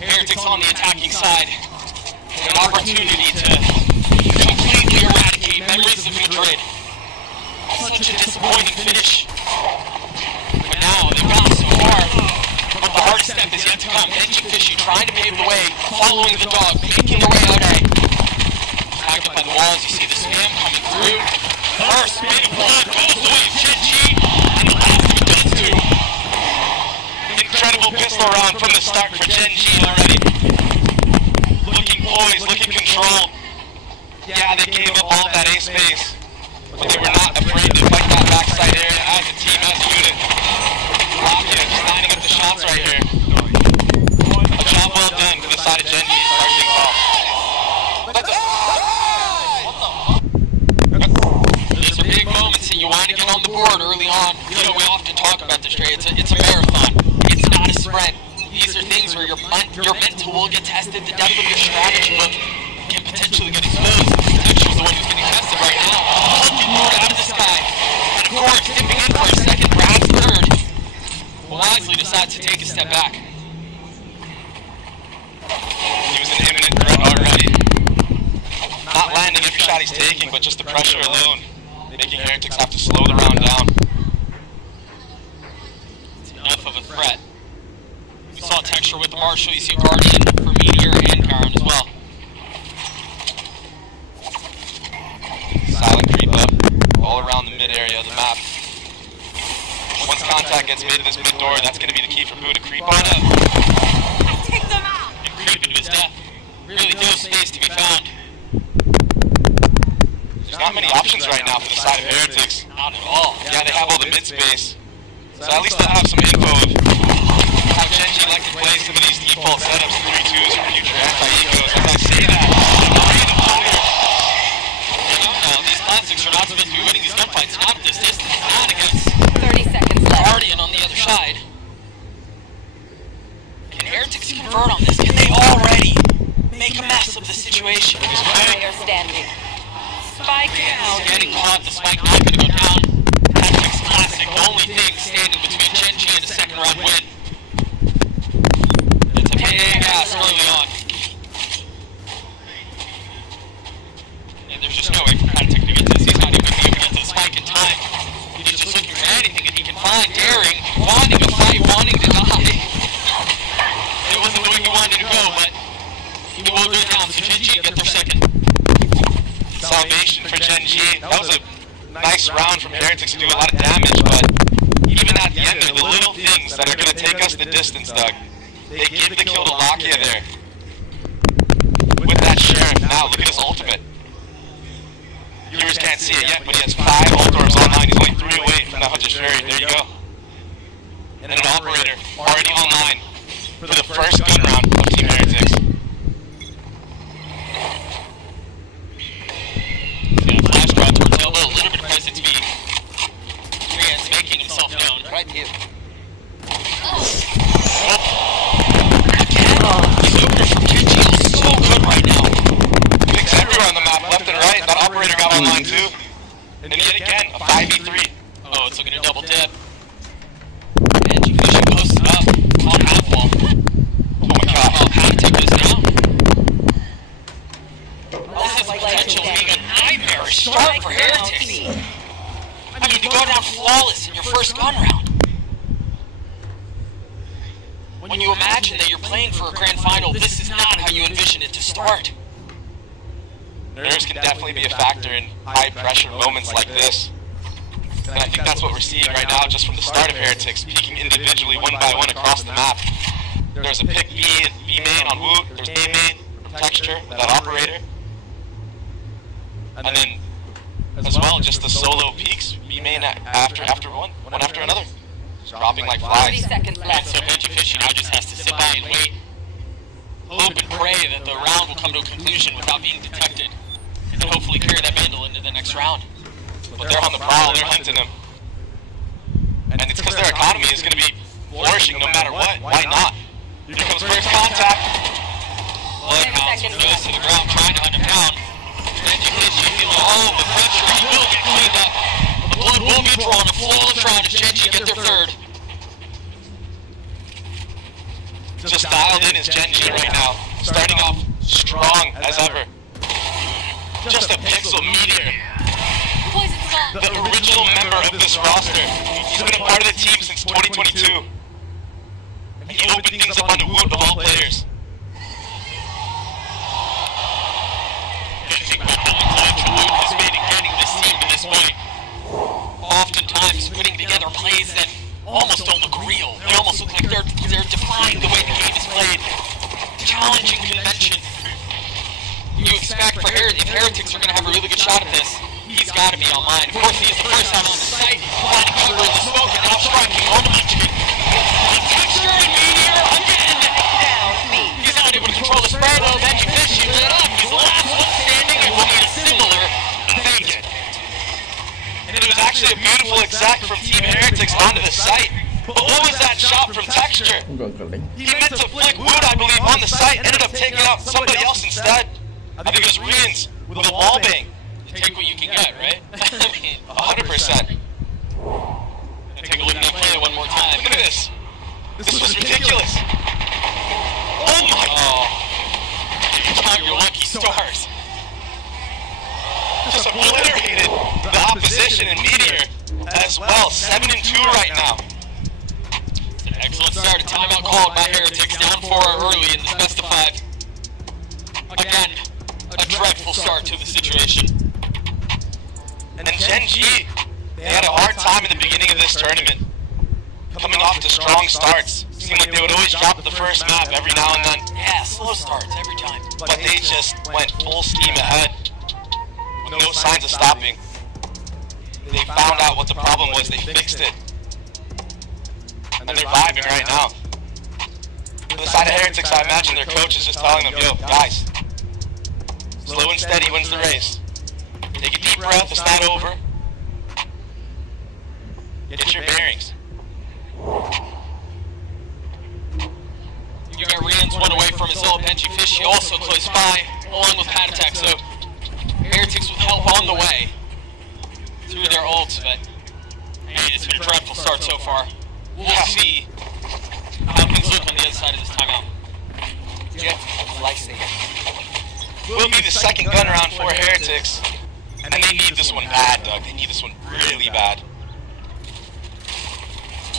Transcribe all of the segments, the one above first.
Heretics on the attacking side. An opportunity to completely eradicate memories of Madrid. Such a disappointing finish. But now they've gone so far. But the hard step is yet to come. GenG Fishy trying to pave the way, following the dog, making their way out A. Back up by the walls, you see the spam coming through. First bit of blood goes away. GenG, and the last of it does too. Incredible pistol round from the start for GenG already. Looking poised, looking controlled. Yeah, they gave up all of that A space, but they were not afraid to fight that backside area as a team, as a unit. Lafia just lining up the shots right here. A job well done to the side of GenG to start things off. These are big moments that you want to get on the board early on. You know, we often talk about this, Trey. It's a marathon. It's not a sprint. These are things where your mental will get tested. The depth of your strategy book can potentially get exposed. Potentially the one who's getting tested right now. Looking forward out of the sky. And of course, dipping in for a second, perhaps third. Wisely decides to take a step back. He was an imminent threat already. Not landing every shot he's taking, but just the pressure alone, making Heretics have to slow the round down. It's enough of a threat. We saw texture with the Marshall, you see Guardian for Meteor and Karen as well. Silent creep up, all around the mid area of the map. Once contact gets made to this mid door, that's going to be the key for Boo to creep on up. Take them out! And creep into his death. Really no space to be found. There's not many options right now for the side of Heretics. Not at all. Yeah, they have all the mid space. So at least they'll have some info of how GenG like to play some of these default setups, 3-2s or future anti-ecos. As I say that, these classics are not supposed to be winning these gunfights, not at this distance, not against 30 seconds left. Guardian on the other side. Can Heretics convert on this? Can they already make a mess of the situation? Player standing. Spike down. Getting caught, the spike not going to go down. Heretics classic, the only thing standing between GenG and a second round win. It's a big ass early on. And there's just no way for Heretics to get this. He's not even going to be able to get to the spike in time. He's just looking for anything that he can find, daring, wanting to fight, wanting to die. It wasn't the way he wanted to go, but he will go down, so GenG get their second. Salvation for GenG. That was a nice round from Heretics to do a lot of damage, but even at the end, they're the little things that are going to take us the distance, Doug. They give the kill to Lafia there. With that Sheriff. Now, look at his ultimate. Viewers can't see it yet, but he has 5 ult orbs online. He's only 3 away from the Hunter's Fury. There you go. And an operator already online for the first gun round of Team Heretics. Flash draw towards elbow, a little bit of presence speed. Rian's making himself known. Right here. Again, these openers from GenG are so good right now. Picks everywhere on the map, left and right. That operator got online too. And yet again, a 5v3. Oh, it's looking to double dip. And GenG Fishy posted up on half wall. Oh my god. Oh, half tip is down. This has potential being a nightmarish start for Heretics. I mean, to go down flawless in your first gun round. When you imagine that you're playing for a grand final, this is not how you envision it to start. Nerves can definitely be a factor in high-pressure moments like this. And I think that's what we're seeing right now just from the start of Heretics, peeking individually one by one across the map. There's a pick B main on Woot, there's A main from Texture, that operator. And then, as well, just the solo peaks, B main after one after another. Dropping like flies. 30 seconds left. So GenG Fishy now just has to sit by and wait. Hope and pray that the round will come to a conclusion without being detected. And hopefully carry that Vandal into the next round. But they're on the prowl, they're hunting them. And it's because their economy is going to be flourishing no matter what. Why not? Here comes first contact. Bloodhounds goes to the ground trying to hunt him down. GenG Fishy feels all the pressure. He will get cleaned up. The blood will be drawn. A flawless round as GenG get their third. just dialed in as GenG right now, starting off strong as ever. Just a pixel meteor. Poison's gone. The original member of this roster. He's been a part of the team since 2022. And he opened things up on the Woot of all players. Has made it getting this team to this point. Oftentimes putting together plays that almost don't look real. They almost look like they're defying the way the game is played. Challenging convention. You expect for if Heretics are going to have a really good shot at this, he's got to be online. Of course, he is the first out on the site. Finding cover in the smoke and now striking on the Munchkin. Texture and Meteor again. Down, me. He's not able to control the spray though. Then Fish lit up. He's the last one standing and will need a similar fake. And it was actually a beautiful exec from Team Heretics onto the site. But what was that shot from Texture? He meant to flick Woot, I believe, on the site, ended up taking out somebody else instead. I think it was Rians with a wall bang. You take what you can get, right? I mean, 100%. And take a look at that play one more time. Look at this. This was ridiculous. Oh my god. Count your lucky stars. Just obliterated the opposition in Meteor as well. 7-2 right now. It's an excellent start. A timeout called by Heretics. Down 4 early in this best of 5. Again, a dreadful start to the situation. And GenG, they had a hard time in the beginning of this tournament. Coming off to strong starts. Seemed like they would always drop the first map every now and then. Yeah, slow starts every time. But they just went full steam ahead with no signs of stopping. They found out what the problem was, they fixed it. And they're vibing right now. For the side of Heretics, I imagine their coach is just telling them, yo, guys, slow and steady wins the race. Take a deep breath, it's not over. Get your bearings. You got Rian's one away from his old Benji Fishy, also close by, along with Pat Attack, so Heretics with help on the way through their ults, but hey, it's been a dreadful start so far. We'll see how things look on the other side of this timeout. Will be the second gun round for Heretics, and they need this one bad, Doug. They need this one really bad.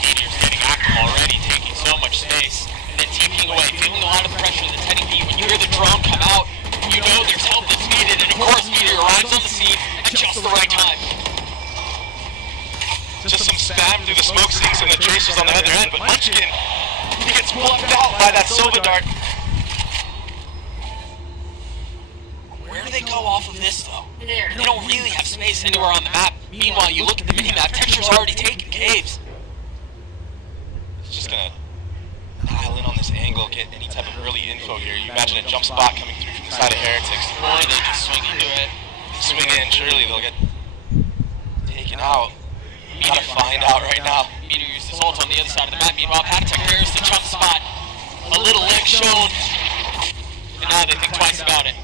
Meteor's getting active already, taking so much space, and then TPing away, feeling a lot of pressure that's heading deep. When you hear the drone come out, you know there's help that's needed, and of course Meteor arrives on the scene at just the right time. Just some spam through the smoke sinks and the tracers on the other end, but Munchkin, he gets plucked out by that Silva Dart. Where do they go off of this though? They don't really have space anywhere on the map. Meanwhile, you look at the minimap, Texture's already taken caves. It's just gonna dial in on this angle, get any type of early info here. You imagine a jump spot coming through from the side of Heretics. Or they just swing into it. Swing in, surely they'll get taken out. We gotta find out right now. Meteor used his ult on the other side of the map. Meanwhile, Pat Attack carries the jump spot. A little leg shown. And now they think twice about it.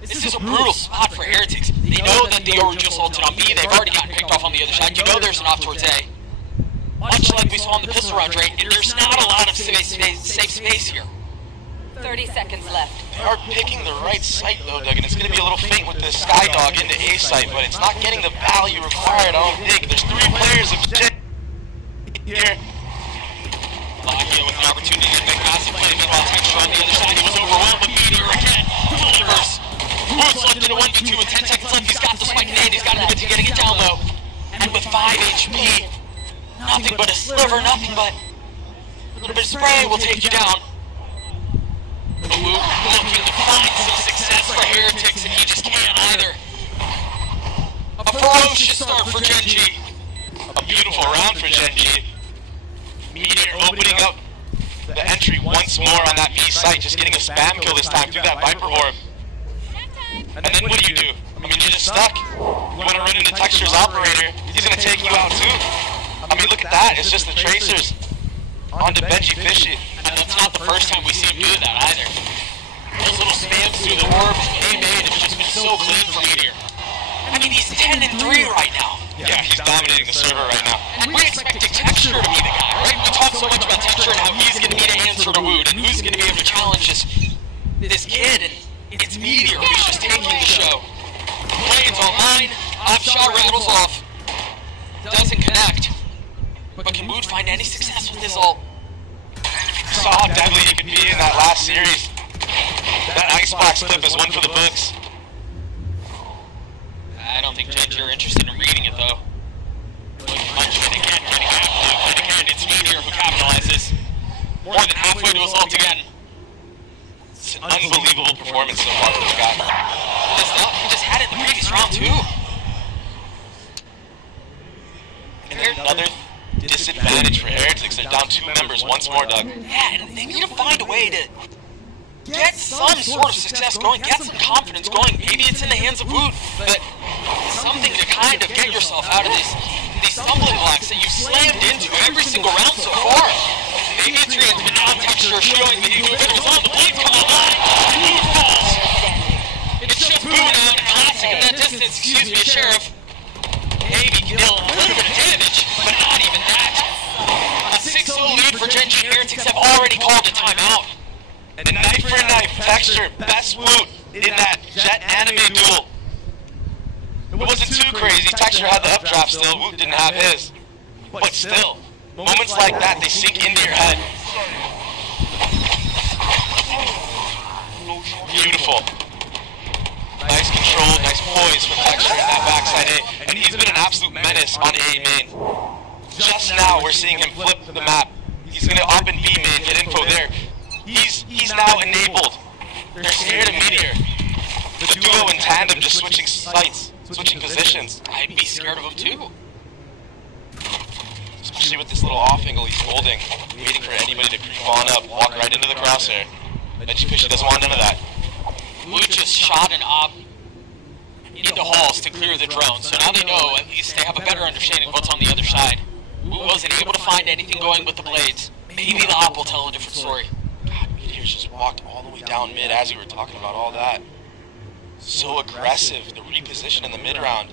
This is a brutal spot for Heretics. They know that they were just ulted on B. They've already gotten picked off on the other side. You know there's an off towards A. Much like we saw in the pistol round, right? There's not a lot of safe space here. 30 seconds left. They are picking the right site though, Doug, and it's going to be a little faint with the Skydog into A site, but it's not getting the value required, I don't think. There's 3 players of GenG here. Lockheed with an opportunity to make massive play. Meanwhile, Texture on the other side, he was overwhelmed, but Meteor again delivers. Woot's left in a 1v2 with 10 seconds left. He's got the spike in hand, he's got it getting it down low. And with 5 HP, nothing but a sliver, nothing but a little bit of spray will take you down. But Woot looking to find some success for Heretics, and he just can't either. A ferocious start for GenG. A beautiful round for GenG. Meteor opening up the entry once more on that B site, just getting a spam kill this time through that Viper Orb. And then what do? I mean, you're just stuck. You want to run into Texture's operator, he's going to take you out too. I mean, look at that, it's just the tracers onto Benji Fishy. And that's not the first time we see him do that either. Those little spams through the orbs he made have just been so clean for Meteor. I mean, he's 10-3 right now. Yeah, he's dominating the server right now. And we're expecting Texture to be the guy, right? We talk so much about Texture and how he's going to be the answer Texture to Wood, and who's going to be able to challenge this kid and it's Meteor who's just taking the show. Blades online, off shot rattles off. Doesn't connect. But can Wood find any success with this ult? Saw how deadly he could be in that last series. That Icebox clip is one for the books. I don't think GenG are interested in reading it though. Punch it again, getting absolute, and again it's Meteor who capitalizes. More than halfway to his ult again. It's an unbelievable performance so far from this guy. He just had it in the previous round too. And there's another disadvantage for Heretics. They're down 2 members once more, Doug. Yeah, and they need to find a way to get some sort of success going, get some confidence going. Maybe it's in the hands of Wood, but something to kind of get yourself out of these stumbling blocks that you've slammed into every single round so far. Maybe it's Rian's, but now Texture showing that he was on. The blades come online, and Wood falls. It's just Wood out, classic in that distance, excuse me, Sheriff. Maybe can deal a little bit of damage, but not even that. A 6-0 lead for GenG. Heretics have already called a timeout. And knife for knife, Texture, best Wood in that Jet anime duel. It wasn't too crazy. Texture had the updraft still. Wood didn't have his. But still, moments like that, they sink into your head. Beautiful. Nice control, nice poise from Texture in that backside A. And he's been an absolute menace on A main. Just now, we're seeing him flip the map. He's going to up in B main, get info there. He's now enabled. They're scared of Meteor. The duo in tandem just switching sites, switching positions. I'd be scared of him too. Especially with this little off angle he's holding, waiting for anybody to creep on up, walk right into the crosshair. Veggie doesn't want none of that. Wood just shot an op into halls to clear the drone, so now they know, at least they have a better understanding of what's on the other side. Wood wasn't able to find anything going with the blades. Maybe the op will tell a different story. God, Meteor's just walked all the way down mid as we were talking about all that. So aggressive, the reposition in the mid round.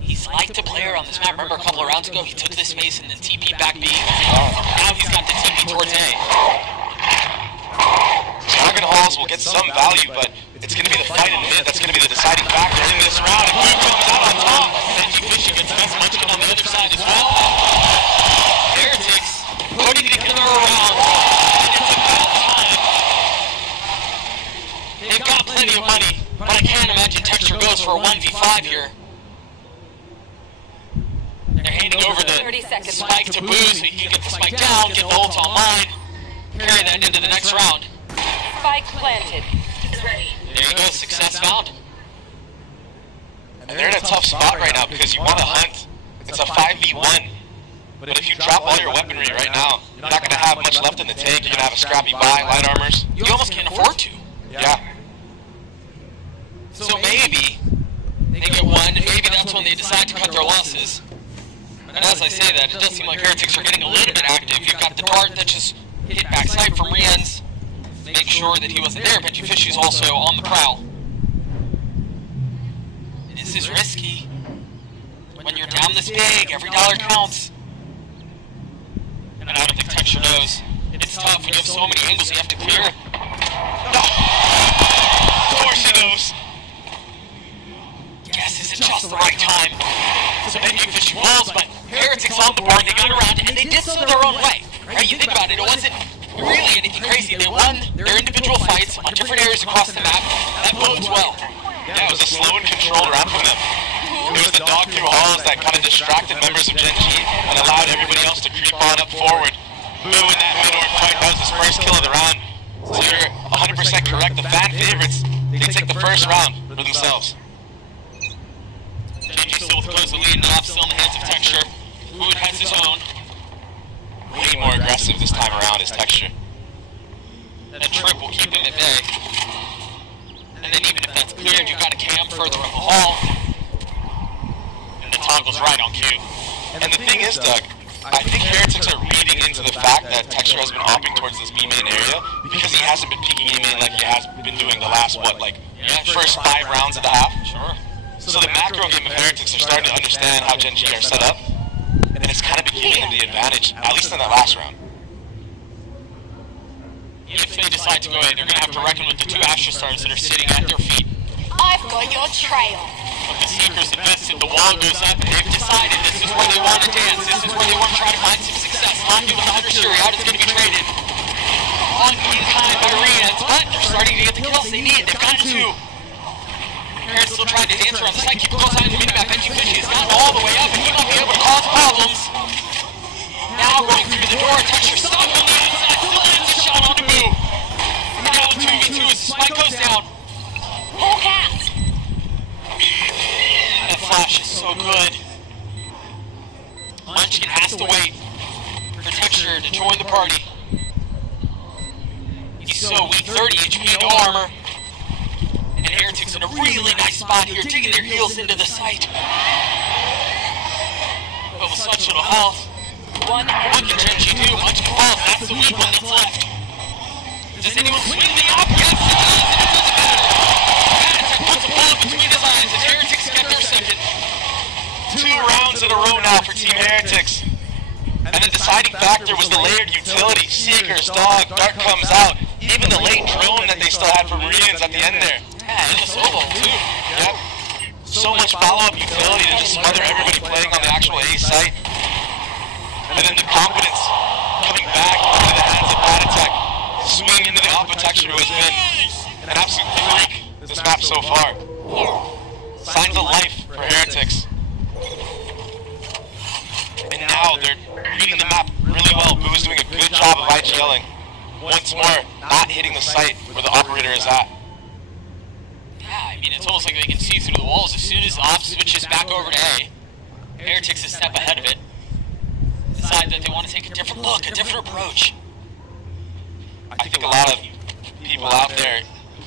He's liked to play around this map. Remember a couple of rounds ago, he took this space and then TP back B. Now he's got the TP towards A. Dragon Halls will get some value, but it's going to be the fight in mid that's going to be the deciding factor in this round. And Wood comes out on top. Benji Fishy gets best munchkin on the other side as well. Heretics putting together a round. And it's about time. They've got plenty of money, but I can't imagine Texture goes for a 1v5 here. They're handing over the spike to Boo so he can get the spike down, get the ult online, carry that into the next round. Spike planted. Ready. There you go, success found. And they're in a tough spot right now because you want to hunt. It's a 5v1. But if you drop all your weaponry right now, you're not going to have much left in the tank. You're going to have a scrappy buy, light armors. You almost can't afford to. Yeah. So maybe they get one, and maybe that's when they decide to cut their losses. And as I say that, it does seem like Heretics are getting a little bit active. You've got the dart that just hit backside from Rian's. Make sure that he wasn't there. Benji Fishy's also on the prowl. This is risky. When you're down this big, every dollar counts. And I don't think Texture knows. It's tough when you have so many angles you have to clear. No! Of course he knows. Guess is it just the right time? So Benji Fishy rolls, but Heretics on the board, they got around it, and they did so their own way. Right? You think about it, it wasn't really anything crazy. They won their individual fights on different areas across the map. That bodes well. Yeah, it was a slow and controlled round from them. It was the dog through halls that kind of distracted members of GenG and allowed everybody else to creep on up forward. Boo in that mid-org fight, that was his first kill of the round. So you're 100% correct. The fan favorites, they take the first round for themselves. GenG still with close the lead and off, still in the hands of Texture. Wood has his own. Way more aggressive this time around is Texture. That trip will keep him at bay. And then even if that's cleared, you've got a cam further up the hall. And the toggle's right on cue. And the thing is, Doug, I think Heretics are reading into the fact that Texture has been opting towards this B main area because he hasn't been peeking A main like he has been doing the last, first 5 rounds of the half. Sure. So the macro game of Heretics are starting to understand how GenG are set up, and it's kind of been giving them the advantage, at least in that last round. they decide to go A, they're going to have to reckon with the two Astra Stars that are sitting at their feet. I've got your trail. But the Seekers invested, the wall goes up, and they've decided this is where they want to dance, this is where they want to try to find some success. Not doing the understeer out, it's going to be traded. On time by Rians, but they're starting to get the kills they need. They've got two. Parents still trying to dance around the site, keep close eye on the minimap. Benji Fishy has gotten all the way up, and he won't be able to cause problems. Now going through the door, Texture stuck on the inside, still lands a shot on the move. Now 2v2 as Spike goes down. Hawk out. That flash is so good. Munchkin has to wait for Texture to join the party. He's so weak, 30 HP, no armor. And Heretics in a really nice spot here, digging their heels into the site. But with such little health, what can GenG do? Munchkin falls, that's the weak one that's left. Does anyone swing the up? Yes, it does! Bagsik puts a ball between his eyes as Heretics get their second. 2 rounds in a row now for Team Heretics. And the deciding factor was the layered utility. Seekers, Dog, Dart comes out. Even the late drone that they still had from Rians at the end there. Yeah, and the solo too. Yep. So much follow-up utility to just smother everybody playing on the actual A site. And then the confidence coming back into the hands of Bagsik, swinging into the Alpha Texture, who has been an absolute freak this map so far. Signs of life for Heretics. And now they're reading the map really well. Boo is doing a good job of IGLing. Once more, not hitting the site where the operator is at. Yeah, I mean, it's almost like they can see through the walls. As soon as Op switches back over to A, Heretics a step ahead of it. Decide that they want to take a different look, a different approach. I think a lot of people out there,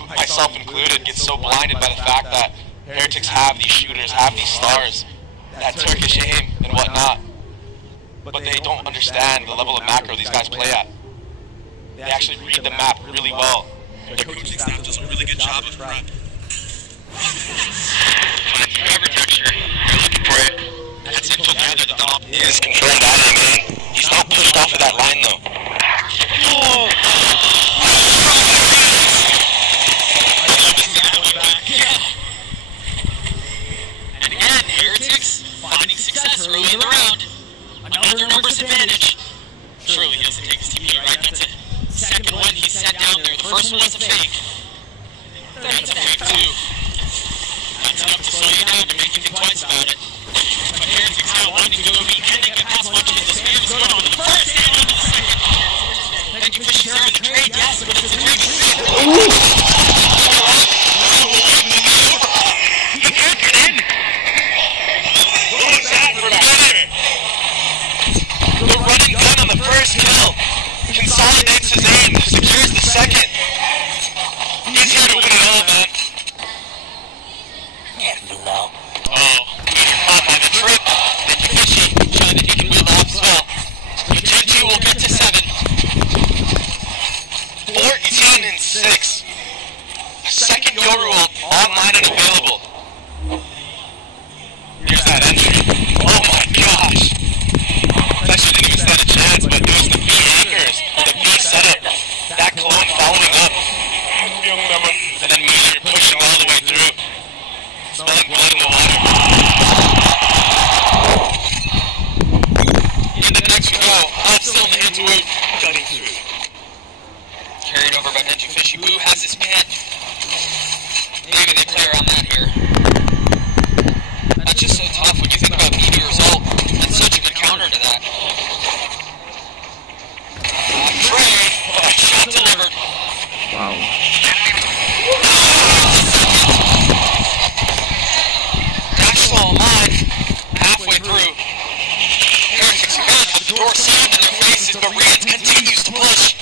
myself included, get so blinded by the fact that Heretics have these shooters, have these stars, that Turkish aim and whatnot. But they don't understand the level of macro these guys play at. They actually read the map really well. Their coaching staff does a really good job of prep. Whatever Texture, you're looking for it. That's it, gather the top. He is controlling that aim, man. He's not pushed off of that line though. Oh! And again, Heretics finding success early in the round. Another numbers advantage. Surely he doesn't take his TP, right? That's it. Second one he set down there. The first one was a fake. That's a fake too. That's enough to slow you down to make you think twice about it. But Heretics now wanting to go B, can they get past Munchkin? The spear is going on the first and on the second. Then you push through the trade, yes, but it's a trade to see. He can't get in! What was that for better? The running gun on the first kill consolidates his aim, secures the second. He's here to win it all, man. Oh, he's caught by the trip. And Fishy showing that he can move off as well. GenG will get to 7. 14 and 6. A second Yoru ult online and available. Here's that entry. Oh my gosh. Actually didn't even stand a chance, but it was the B anchors, the B setup, that clone following up. And then Meteor pushing all the way through. Smelling blood in the water. In the next go, up still the hit to it, cutting through. Carried over by Benji Fishy. Boo has his man. Maybe they play around that here. That's just so tough when you think about Meteor's ult. That's such a good counter to that. Trey, shot delivered. Wow. Dash all mine. Halfway through. Heretics got the door slammed in their faces, but Rians continues to push.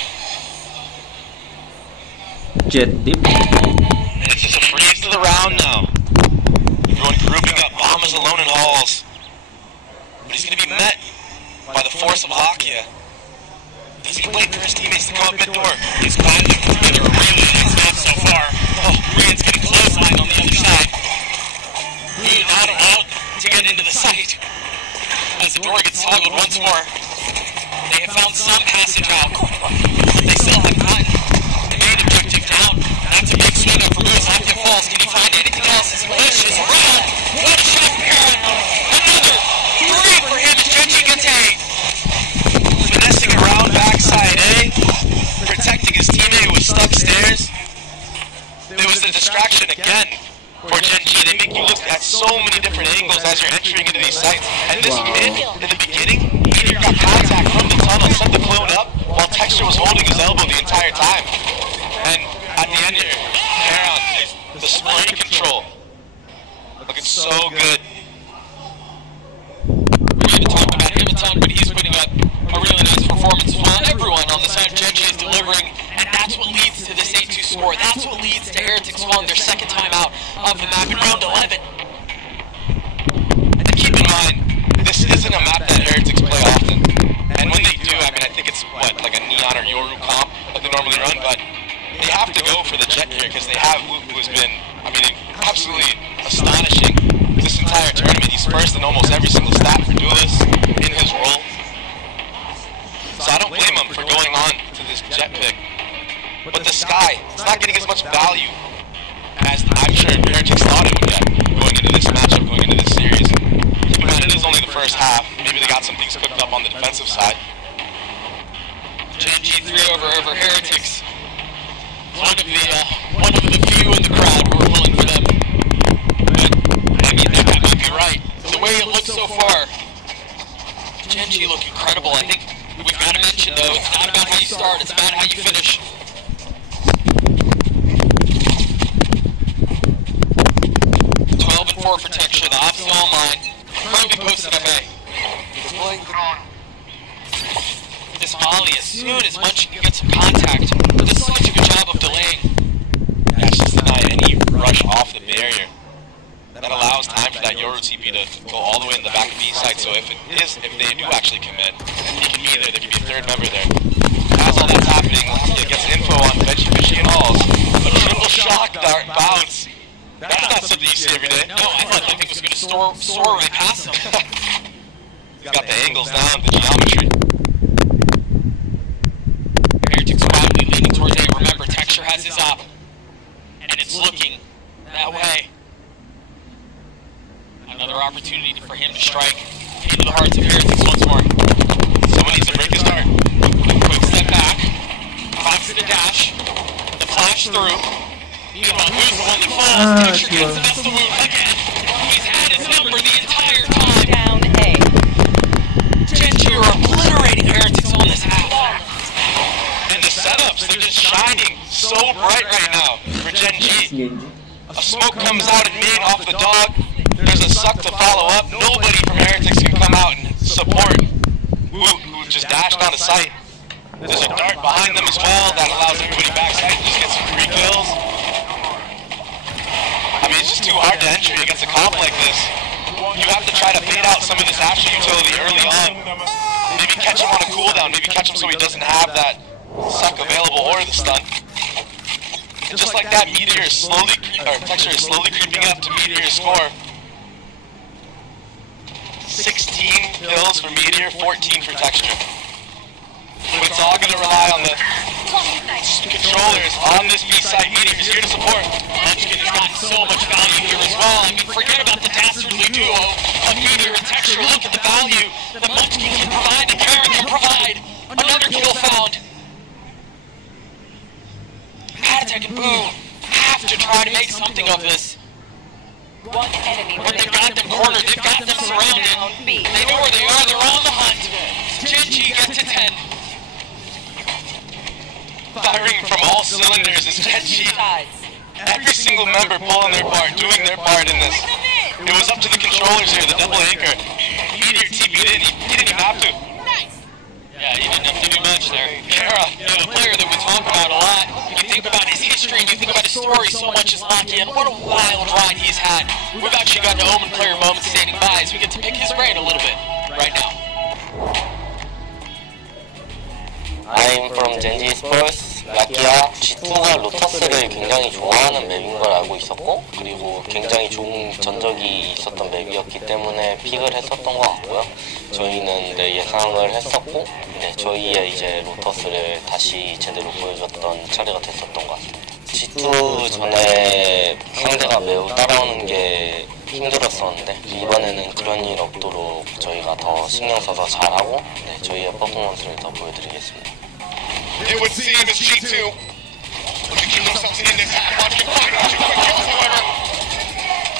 Jet dip. It's just a freeze to the round now. Everyone grouping up, bombers alone in halls. But he's going to be met by the force of Hakia. Does he wait for his teammates to come up mid-door? He's banding together a really nice map so far. Oh, Rian's getting clotheslined on the other side. He's not allowed to get into the site. As the door gets toggled once more, they have found some passage out. They still have not distraction again for GenG. They make you look at so many different angles as you're entering into these sites. And this mid, in the beginning, Meteor got contact from the tunnel, set the clone up, while Texture was holding his elbow the entire time. And at the end here, Aaron, the spray control, looking so good. We haven't talked about him a ton, but he's putting up a really nice performance as well. Everyone on the side of GenG is delivering, and that's what leads to this 8-2 score. That's what leads to Heretics falling their second time out of the map in round 11. And keep in mind, this isn't a map that Heretics play often. And when they do, I mean, I think it's, what, like a Neon or Yoru comp that they normally run, but they have to go for the Jet here because they have Luke, who's been, I mean, absolutely astonishing this entire tournament. He's first in almost every single stat for Duelist in his role. So I don't blame him for going on to this Jet pick. But the Sky, it's not getting as much value as I'm sure Heretics thought it would get going into this matchup, going into this series. Keep in mind, it is only the first half. Maybe they got some things cooked up on the defensive side. GenG 3 over Heretics. One of the few in the crowd who are pulling for them. But, I mean, that might be right. The way it looks so far, GenG look incredible. I think we've got to mention, though, it's not about how you start, it's about how you finish. 12-4 for Texture, the op's all mine. Currently posted FA. This volley, as soon as Munchie can get some contact, but does such a good job of delaying. Yeah, it's just deny any rush off the barrier. That allows time for that Yoru TP to go all the way in the back of B side, so if they do actually commit, he can be there, there can be a third member there. As all that's happening, it gets info on Veggie Fishy and Alls. A triple shock dart bounce. That's not something you see every day. No, I thought that thing was going to soar right past him. He's got the angles down, the geometry. Heretics probably leaning towards A. Remember, Texture has his op, and it's looking that way. Another opportunity for him to strike into the hearts of Heretics once more. Someone needs to break his dart. Quick step back, finds the dash, the flash through. Meanwhile, who's the one that falls? Texture gets the best of move again. He's had his number the entire time. Down A. GenG are obliterating Heretics on this half. And the setups, they're just shining so bright right now for GenG. A smoke comes out in main off the dog. There's a suck to follow up. Nobody from Heretics can come out and support who just dashed on the site. There's a dart behind them as well that allows everybody backside to just get some free kills. I mean, it's just too hard to enter against a comp like this. You have to try to bait out some of this Asher utility early on. Maybe catch him on a cooldown, maybe catch him so he doesn't have that suck available or the stun. And just like that, Meteor is slowly, or Texture is slowly creeping up to Meteor's score. 16 kills for Meteor, 14 for Texture. But it's all going to rely on the controllers on this B-side. Meteor is here to support. Munchkin has gotten so much value here as well. I mean, forget about the dastardly duo of Meteor and Texture. Look at the value that Munchkin can provide, that Karen can provide. Another kill found. Patek and Boo have to try to make something of this. One enemy. But they've got them cornered, they've got them surrounded. They know where they are, they're on the hunt. GenG gets to 10. Firing from all cylinders is GenG. Every single member pulling their part, doing their part in this. It was up to the controllers here, the double anchor. Meteor TP'd in, he didn't even have to. Yeah, he didn't have to do much there. Kara, You know, a player that we talk about a lot. You think about his history, and you think about his story so much as Locky, and what a wild ride he's had. We've actually got an Omen player moment standing by, so we get to pick his brain a little bit right now. I'm from GenG Esports. 라키야 G2가 로터스를 굉장히 좋아하는 맵인 걸 알고 있었고, 그리고 굉장히 좋은 전적이 있었던 맵이었기 때문에 픽을 했었던 것 같고요. 저희는 네, 예상을 했었고, 네, 저희의 이제 로터스를 다시 제대로 보여줬던 차례가 됐었던 것 같습니다. G2 전에 상대가 매우 따라오는 게 힘들었었는데, 이번에는 그런 일 없도록 저희가 더 신경 써서 잘하고, 네, 저희의 퍼포먼스를 더 보여드리겠습니다. it would seem as G2 with the find themselves in this half. Munchkin finally two quick kills, however.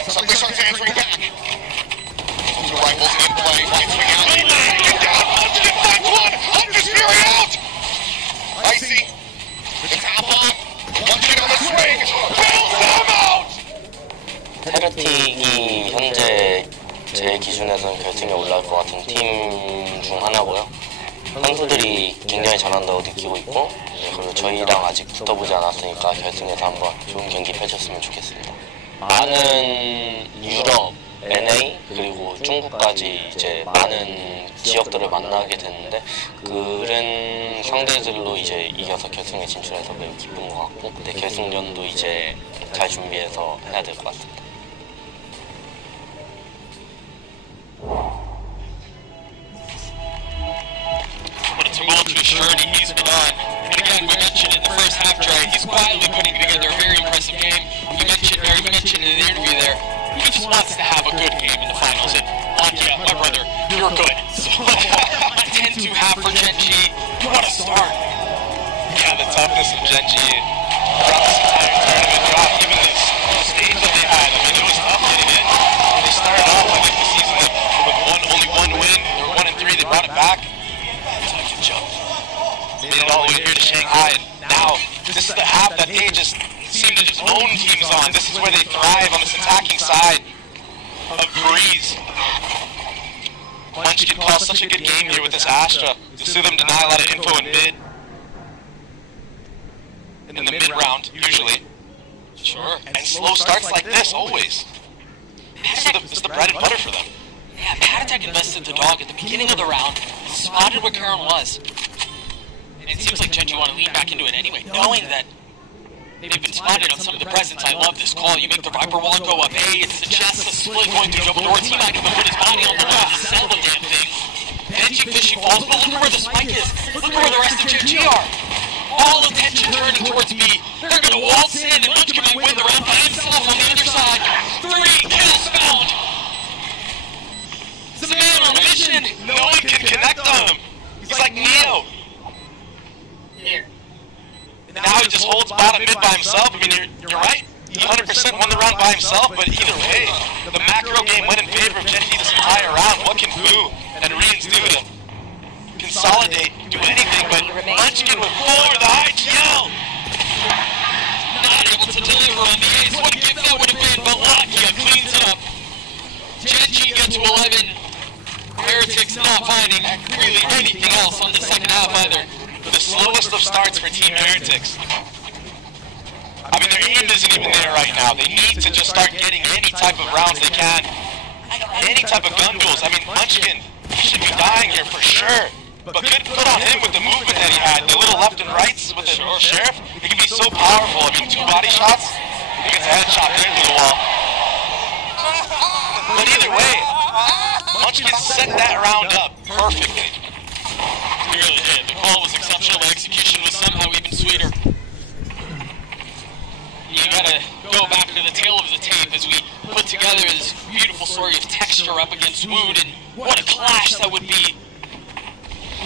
Suddenly starts answering back. Two rifles in play. Finds swinging out. Taken down. Munchkin finds one. Hunter's Fury out. Icy. The tap on. Munchkin on the swing. Bails them out. 헤르틱이 현재 제 기준에서는 결승에 올라올 것 같은 팀 중 하나고요. 선수들이 굉장히 잘한다고 느끼고 있고, 그리고 저희랑 아직 붙어보지 않았으니까 결승에서 한번 좋은 경기 펼쳤으면 좋겠습니다. 많은 유럽, NA 그리고 중국까지 이제 많은 지역들을 만나게 됐는데, 그런 상대들로 이제 이겨서 결승에 진출해서 매우 기쁜 것 같고, 근데 결승전도 이제 잘 준비해서 해야 될 것 같습니다. What a tumultuous journey he's been on. And again, we mentioned in the first half try, he's quietly putting together a very impressive game. You mentioned in the interview there, he just wants to have a good game in the finals. And Lakia, my brother, you're good. So, 10-2 half for GenG. What a start. Yeah, the toughness of GenG throughout this entire tournament, throughout even the stage that they had. I mean, it was tough getting in. They started off, I think, the season with only one win. They were 1-3. They brought it back. Made it all the way here to Shanghai, and now this is the half that they just seem to just own teams on. This is where they thrive, on this attacking side of Breeze. Munchkin calls such a good game here with this Astra. To see them deny a lot of info in mid. In the mid round, usually. Sure. And slow starts like this, always. This is the bread and butter for them. Yeah, Patatech invested the dog at the beginning of the round, spotted where Karen was. And it seems like GenG want to lean back into it anyway, knowing that they've been spotted on some of the presents. I love this call. You make the Viper wall go up. Hey, it's the chest, the split going through double door. T-Mac can put his body on the wall to sell the damn thing. Benji Fishy falls, but look where the spike is. Look where the rest of GenG are. All attention turning towards B. They're going to waltz in, and Munchkin might win the round by himself on the other side. 3 kills found. It's the man on a mission. No one can connect him. He's like Neo. Here. Now he just holds bottom mid by himself. I mean, you're right. He 100% won the round by himself, but either way, the macro game went in favor of GenG this entire round. What can Boo and Rians do to consolidate, do anything, but Munchkin with 4, the IGL! Not able to deliver on the ace. What a gift that would have been, but Lakia cleans it up. GenG get to 11. Heretics not finding really anything else on the second half either. The slowest of starts for Team Heretics. I mean, their aim isn't even there right now. They need to just start getting any type of rounds they can. Any type of gun duels. I mean, Munchkin should be dying here for sure. But good put on him with the movement that he had. The little left and rights with the Sheriff. It can be so powerful. I mean, 2 body shots. He gets a headshot right through the wall. But either way, Munchkin set that round up perfectly. He really did. The call was exceptional. The execution was somehow even sweeter. You gotta go back to the tail of the tape as we put together this beautiful story of Texture up against Wood, and what a clash that would be.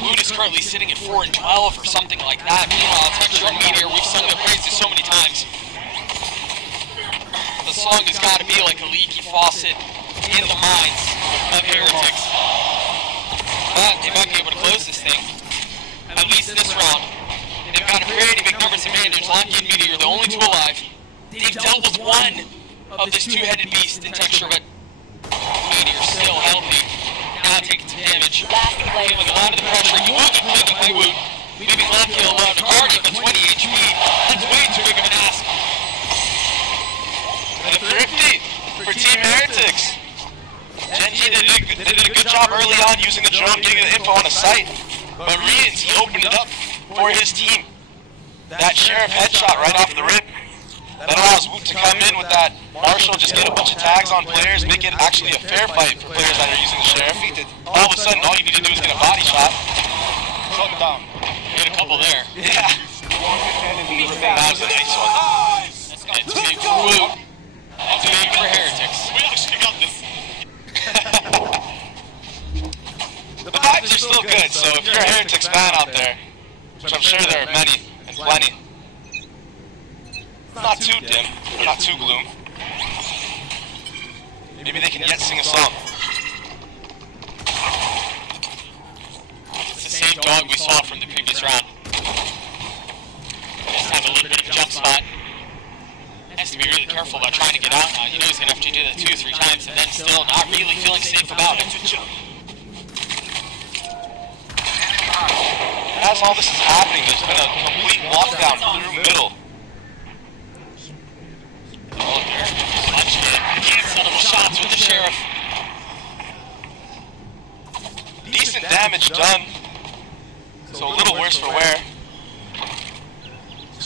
Wood is currently sitting at 4-12 or something like that. Meanwhile, Texture and Meteor, we've sung their praises so many times. The song has got to be like a leaky faucet in the minds of Heretics. But they might be able to close this thing, at least this round. They've got a pretty big numbers advantage. Lakia and Meteor are the only 2 alive. They've dealt with 1 of this 2-headed beast in Texture, but Meteor still healthy. Now taking some damage. Feeling a lot of the pressure. He will be playing by Woot. Leaving Lakia alone. Already with 20 HP. That's way too big of an ask. And a thrifty for Team Heretics. GenG did a good job early on using the drone, getting the info on a site. But Rians, he opened it up for his team. That Sheriff headshot right off the rip. That allows Woot to come in with that Marshall, just get a bunch of tags on players, make it actually a fair fight for players that are using the Sheriff. All of a sudden, all you need to do is get a body shot. Shut it down. Hit a couple there. Yeah. That was a nice one. That's big for Woot. That's big for Heretics. We actually got this. The vibes are still good, so if you're a Heretics fan out there, which I'm sure there are many and plenty, not too dim, not too gloom. Maybe they can yet sing a song. It's the same dog we saw from the previous round. Just have a little bit of a jump spot. Has to be really careful about trying to get out now. You know he's going to have to do that 2-3 times and then still not really feeling safe about it. As all this is happening, there's been a complete lockdown through middle. Oh, there's punching it. Cancelable shots with the Sheriff. Decent damage done. So a little worse for wear.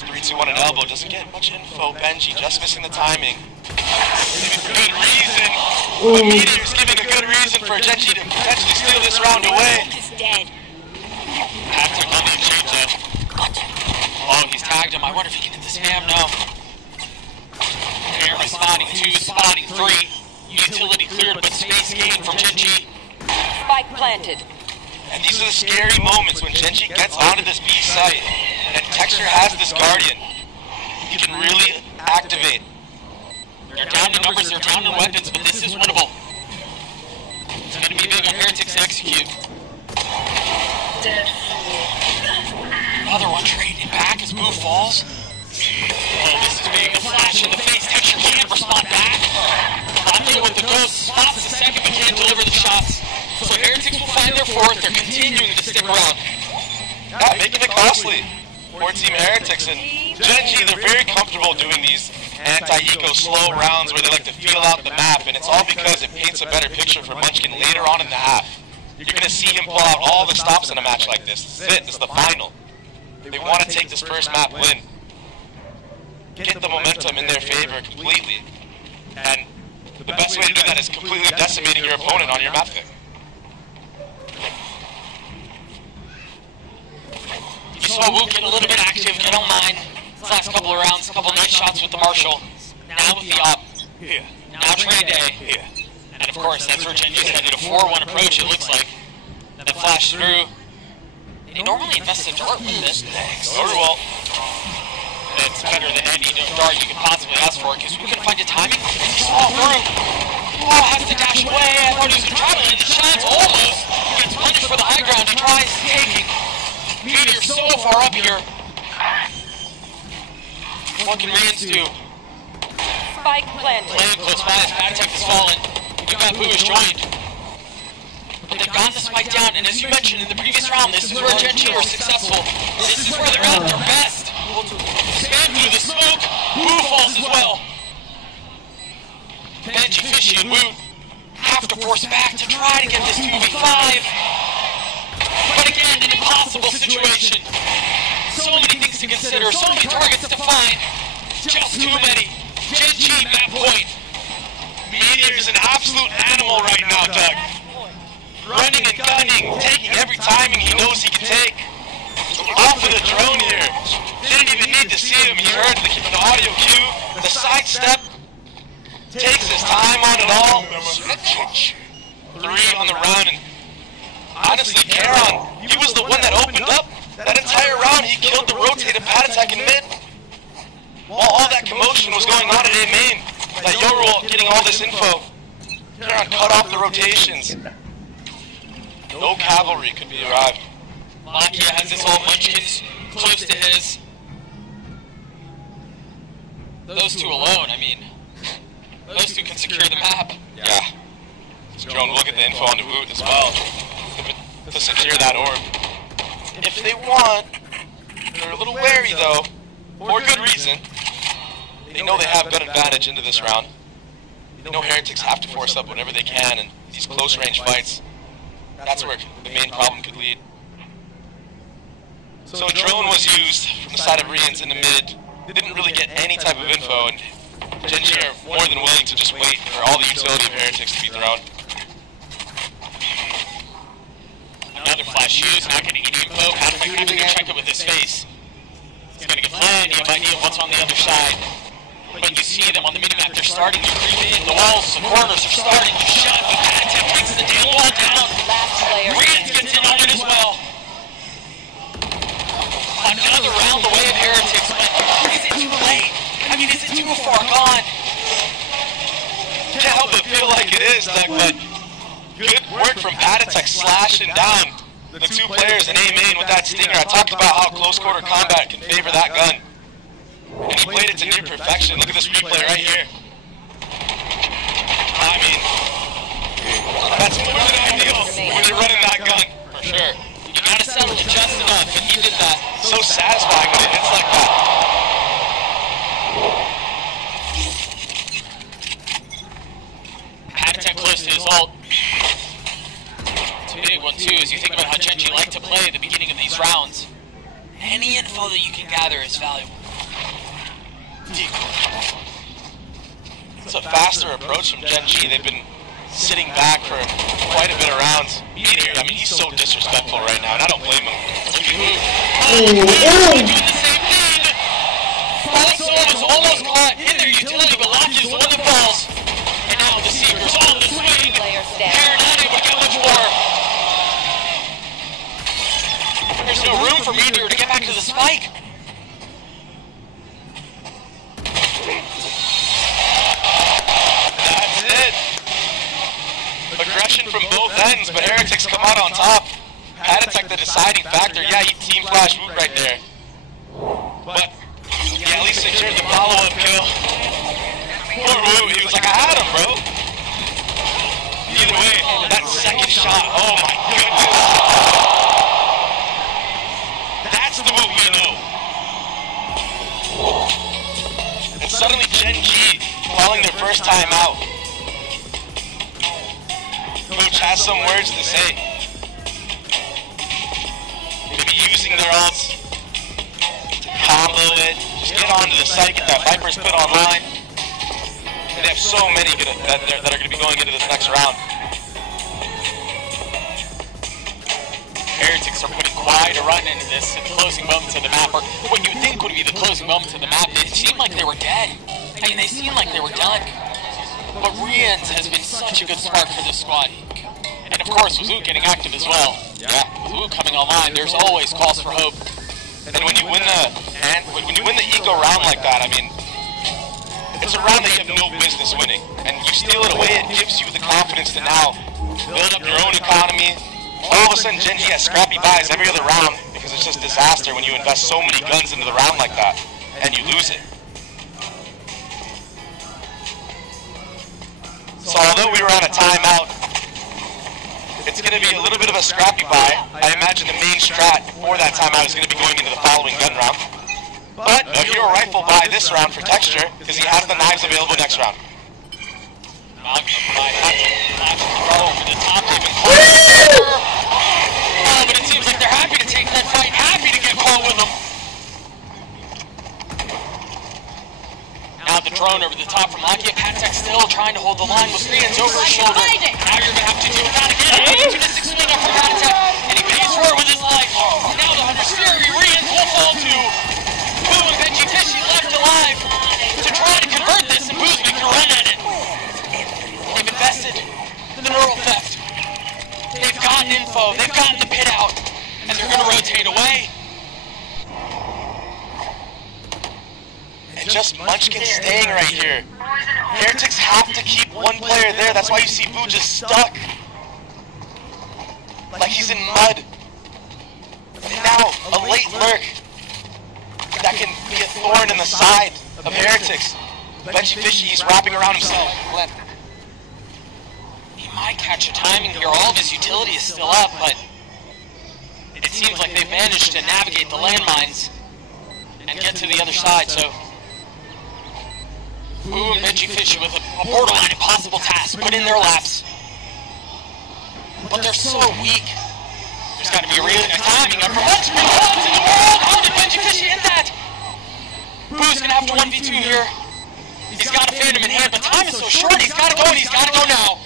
3-2-1 an elbow, doesn't get much info. Benji just missing the timing. Maybe for good reason. But Meteor's giving a good reason for GenG to potentially steal this round away. He's dead. After on the exchange though. Oh, he's tagged him. I wonder if he can hit the spam now. Air spotting 2, spotting 3. Utility cleared, but space gained from GenG. Spike planted. And these are the scary moments when GenG gets onto this B site and Texture has this Guardian. He can really activate. They're down in numbers, they're down in weapons, but this is winnable. It's going to be big on Heretics to execute. Another one trading back as Boo falls. Oh, this is big. A flash in the face. Texture can't respond back. Not dealing with the ghost. Spots the second, but can't deliver the shots. So Heretics will find their fourth. They're continuing to stick around. Yeah, making it costly for Team Heretics. And GenG, they're very comfortable doing these anti-eco slow rounds where they like to feel out the map. And it's all because it paints a better picture for Munchkin later on in the half. You're going to see him pull out all the stops in a match like this. This is it. This is the final. They want to take this first map win. Get the momentum in their favor completely. And the best way to do that is completely decimating your opponent on your map pick. You saw Wu get a little bit active, get online. These last couple of rounds, a couple of nice shots with the Marshall. Now with the op. Here. Now Trade Day. Here. And of course, that's where GenG's headed. A 4-1 approach, it looks like. That flash through. They normally invest in dart with this. Well, It's better than any dart you could possibly ask for, because we couldn't find the timing. He saw through. Oh, has to dash away. I thought he was going to try to land the shots. Almost. He gets punished for the high ground. He tries taking. Meteor so far up here. What can Rians do? Spike planted. Playing close by as Bagsik has fallen. You got Boo has joined. But they've got the spike down, and as you mentioned in the previous round, this is where GenG are successful. This is where they're at their best. Spam through the smoke. Boo falls as well. Benji, Fishy, and Wu have to force back to try to get this 2v5. But again, an impossible situation. So many things to consider, so many targets to find. Just too many. GenG, Map1. Meteor is an absolute animal right now, Doug. Running and gunning, taking every timing he knows he can take. Off of the drone here. Didn't even need to see him. He heard the audio cue, the sidestep. Takes his time on it all. 3 on the round, and honestly, Karon, he was the one that opened up. That entire round, he killed the rotated pad attack in mid. While all that commotion was going on at A main, that Yorul getting all this info. Karon cut off the rotations. No cavalry could be arrived. Lakia has his own Munchkins close to his. Those two alone, I mean, those two can secure the map. Yeah. Drone will get the info on the boot as well to secure that orb. If they want, they're a little wary though, for good reason. They know they have good advantage into this round. They know Heretics have to force up whenever they can in these close range fights. That's where the main problem could lead. So a drone was used from the side of Rians in the mid. They didn't really get any type of info, and GenG are more than willing to just wait for all the utility of Heretics to be thrown. Another flash used, not getting any info. Bagsik having to check it with his face. He's going to get plenty of idea of what's on the other side. But you see them on the minimap, they're starting to creep in. The walls, the corners are starting to shut. But Bagsik takes the tail wall down. Last player. Rians gets in on it as well. Another round the way of Heretics, but is it too late? I mean, is it it is, Doug, but good work from Patatech slashing down the two players in A main with that stinger. I talked about how close quarter combat can favor that gun. And he played it to near perfection. Look at this replay right here. I mean, that's more than ideal when you're running that gun, for sure. You gotta settle it just enough, and he did that. So satisfying when it hits like that. Patatech close to his ult. It's a big one too, as you think about how GenG like to play at the beginning of these rounds. Any info that you can gather is valuable. It's a faster approach from GenG. They've been sitting back for quite a bit of rounds. Meteor, I mean, he's so disrespectful right now, and I don't blame him. Doing the same thing! Also was almost caught in their utility, but Lock is the one that falls. And now the Seeker's on the swing. Karen not able to get much more. There's no room for Meteor to get back to the spike. That's it. Aggression from both ends, but Heretics come out on top. Patatech the deciding factor. Yeah, he team flash Woot right there. But, yeah, at least secured the follow-up kill. Poor Woot, he was like, I had him, bro. Either way, that second shot, oh my goodness. That's the Woot we know. And suddenly GenG calling their first time out. Coach has some words to say. Maybe using their ults to combo it. Just get onto the site, get that Viper's put online. And they have so many that are going to be going into this next round. Heretics are putting quite a run into this in the closing moments of the map, or what you think would be the closing moments of the map. It seemed like they were dead. I mean, they seemed like they were done. But RiotGames has been such a good spark for this squad. And of course, with Woot getting active as well. Yeah. With Woot coming online, there's always calls for hope. And when you win the eco round like that, I mean, it's a round that you have no business winning. And you steal it away, it gives you the confidence to now build up your own economy. All of a sudden, GenG has scrappy buys every other round because it's just disaster when you invest so many guns into the round like that and you lose it. So although we were on a timeout, it's going to be a little bit of a scrappy buy. I imagine the main strat for that timeout is going to be going into the following gun round. But a hero rifle buy this round for Texture because he has the knives available next round. Over the top, they've been caught. Oh, but it seems like they're happy to take that fight, happy to get caught with them. Now the drone over the top from Lucky. Patatech still trying to hold the line with 3 hands over his shoulder. Now you're going to have to deal with that again. Opportunistic swing up from Patatech, and he pays for it with his life. Now the Hunter's Fury Rian will fall to Boo and Benji Fishy left alive to try to convert this, and Boo's making a run at it. They've invested the neural theft. They've gotten info. They've gotten the pit out, and they're going to rotate away. And just Munchkin staying right here. Heretics have to keep one player there. That's why you see Boo just stuck. Like he's in mud. And now, a late lurk that can be a thorn in the side of Heretics. Benji Fishy, he's wrapping around himself. He might catch a timing here. All of his utility is still up, but it seems like they've managed to navigate the landmines and get to the other side, so Boo and Benji Fishy with a borderline impossible task put in their laps. But they're so weak. There's got to be a real timing up for much big clubs in the world. How did Benji Fishy hit that? Boo's going to have to 1v2 here. He's got a Phantom in hand, but time is so short. He's got to go, and he's got to go now.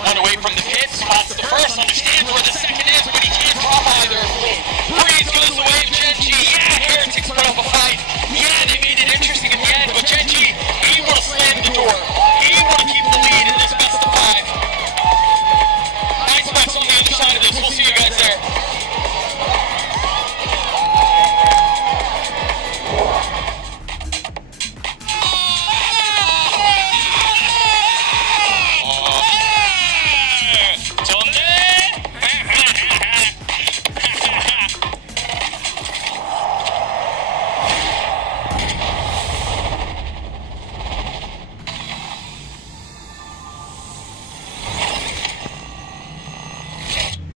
One away from the pit, spots the first, understands where the second is, but he can't drop either. Breeze goes away, GenG. Yeah, Heretics put up a fight. Yeah, they